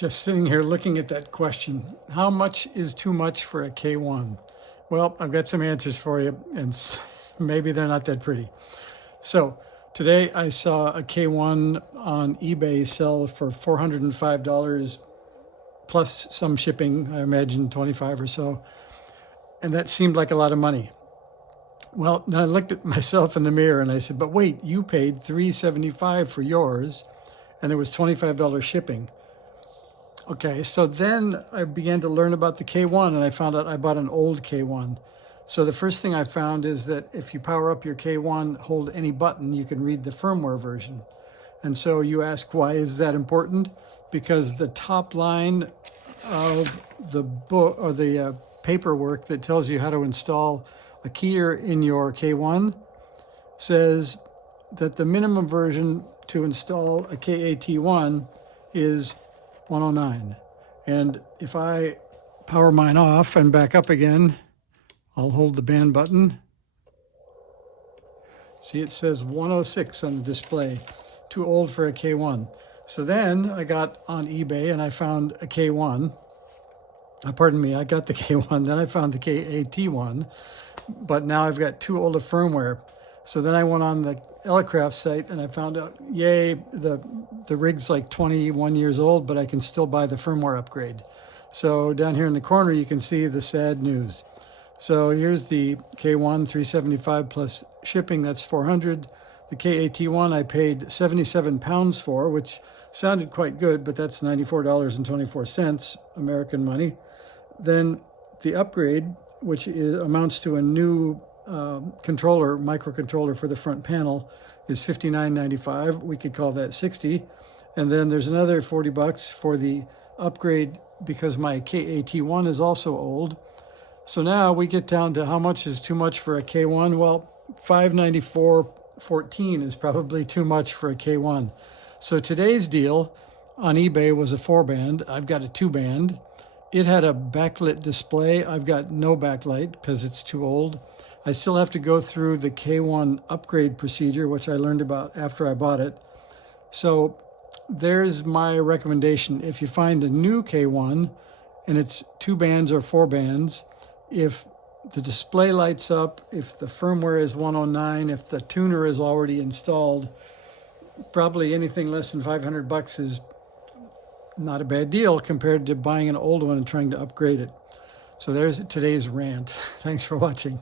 Just sitting here looking at that question, how much is too much for a K1? Well, I've got some answers for you, and maybe they're not that pretty. So today I saw a K1 on eBay sell for $405 plus some shipping, I imagine 25 or so. And that seemed like a lot of money. Well, then I looked at myself in the mirror and I said, but wait, you paid $375 for yours and there was $25 shipping. Okay, so then I began to learn about the K1 and I found out I bought an old K1. So the first thing I found is that if you power up your K1, hold any button, you can read the firmware version. And so you ask, why is that important? Because the top line of the book or the paperwork that tells you how to install a keyer in your K1 says that the minimum version to install a KAT1 is 109. And if I power mine off and back up again, I'll hold the band button. See, it says 106 on the display. Too old for a K1. So then I got on eBay and I found a K1. Pardon me, I got the K1, then I found the KAT1, but now I've got too old a firmware. So then I went on the Elecraft site and I found out, yay, the rig's like 21 years old, but I can still buy the firmware upgrade. So down here in the corner, you can see the sad news. So here's the K1, 375 plus shipping, that's 400. The KAT1 I paid 77 pounds for, which sounded quite good, but that's $94.24 American money. Then the upgrade, which amounts to a new controller, microcontroller for the front panel, is $59.95. We could call that 60. And then there's another 40 bucks for the upgrade because my KAT1 is also old. So now we get down to how much is too much for a K1. Well, $594.14 is probably too much for a K1. So today's deal on eBay was a 4-band. I've got a 2-band. It had a backlit display. I've got no backlight because it's too old. I still have to go through the K1 upgrade procedure, which I learned about after I bought it. So there's my recommendation. If you find a new K1 and it's 2 bands or 4 bands, if the display lights up, if the firmware is 109, if the tuner is already installed, probably anything less than 500 bucks is not a bad deal compared to buying an old one and trying to upgrade it. So there's today's rant. Thanks for watching.